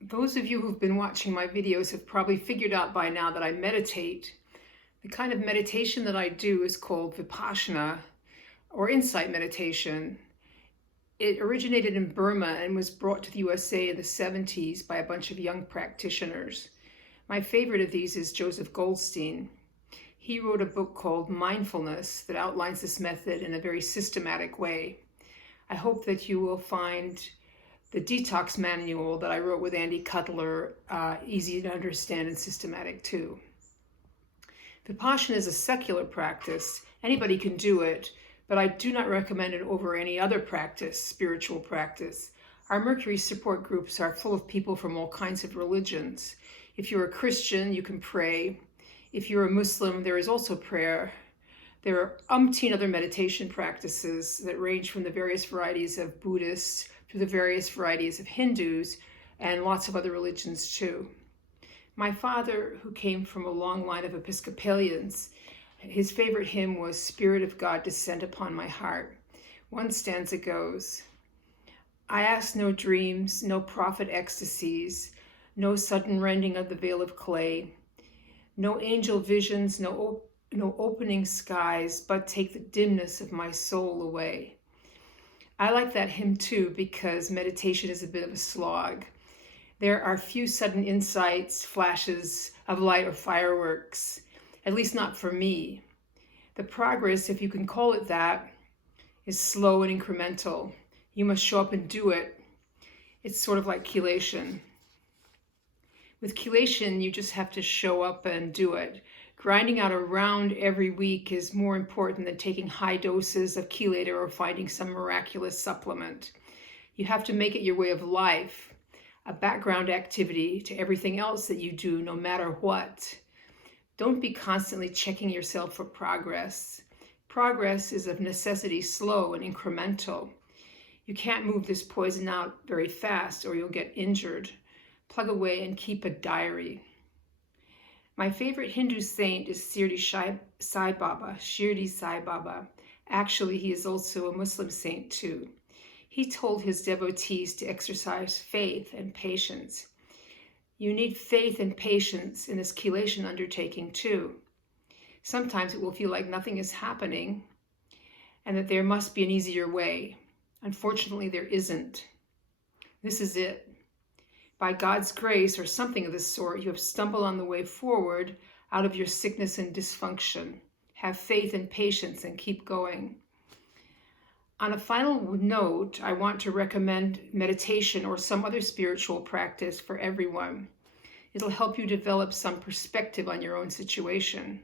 Those of you who've been watching my videos have probably figured out by now that I meditate. The kind of meditation that I do is called Vipassana or insight meditation. It originated in Burma and was brought to the USA in the 70s by a bunch of young practitioners. My favorite of these is Joseph Goldstein. He wrote a book called Mindfulness that outlines this method in a very systematic way. I hope that you will find the detox manual that I wrote with Andy Cutler easy to understand and systematic too. Vipassana is a secular practice. Anybody can do it, but I do not recommend it over any other practice, spiritual practice. Our Mercury support groups are full of people from all kinds of religions. If you're a Christian, you can pray. If you're a Muslim, there is also prayer. There are umpteen other meditation practices that range from the various varieties of Buddhists to the various varieties of Hindus and lots of other religions too. My father, who came from a long line of Episcopalians, his favorite hymn was "Spirit of God, Descend Upon My Heart." One stanza goes, "I ask no dreams, no prophet ecstasies, no sudden rending of the veil of clay, no angel visions, no opening skies, but take the dimness of my soul away." I like that hymn too because meditation is a bit of a slog. There are few sudden insights, flashes of light or fireworks, at least not for me. The progress, if you can call it that, is slow and incremental. You must show up and do it. It's sort of like chelation. With chelation, you just have to show up and do it. Grinding out a round every week is more important than taking high doses of chelator or finding some miraculous supplement. You have to make it your way of life, a background activity to everything else that you do, no matter what. Don't be constantly checking yourself for progress. Progress is of necessity slow and incremental. You can't move this poison out very fast or you'll get injured. Plug away and keep a diary. My favorite Hindu saint is Shirdi Sai Baba. Actually, he is also a Muslim saint too. He told his devotees to exercise faith and patience. You need faith and patience in this chelation undertaking too. Sometimes it will feel like nothing is happening and that there must be an easier way. Unfortunately, there isn't. This is it. By God's grace, or something of the sort, you have stumbled on the way forward out of your sickness and dysfunction. Have faith and patience and keep going. On a final note, I want to recommend meditation or some other spiritual practice for everyone. It'll help you develop some perspective on your own situation.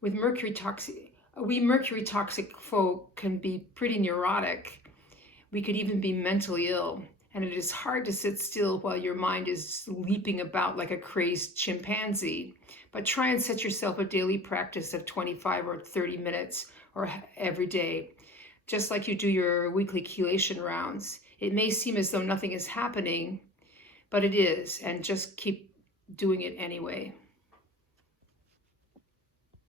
We Mercury toxic folk can be pretty neurotic. We could even be mentally ill. And it is hard to sit still while your mind is leaping about like a crazed chimpanzee. But try and set yourself a daily practice of 25 or 30 minutes or every day, just like you do your weekly chelation rounds. It may seem as though nothing is happening, but it is, and just keep doing it anyway.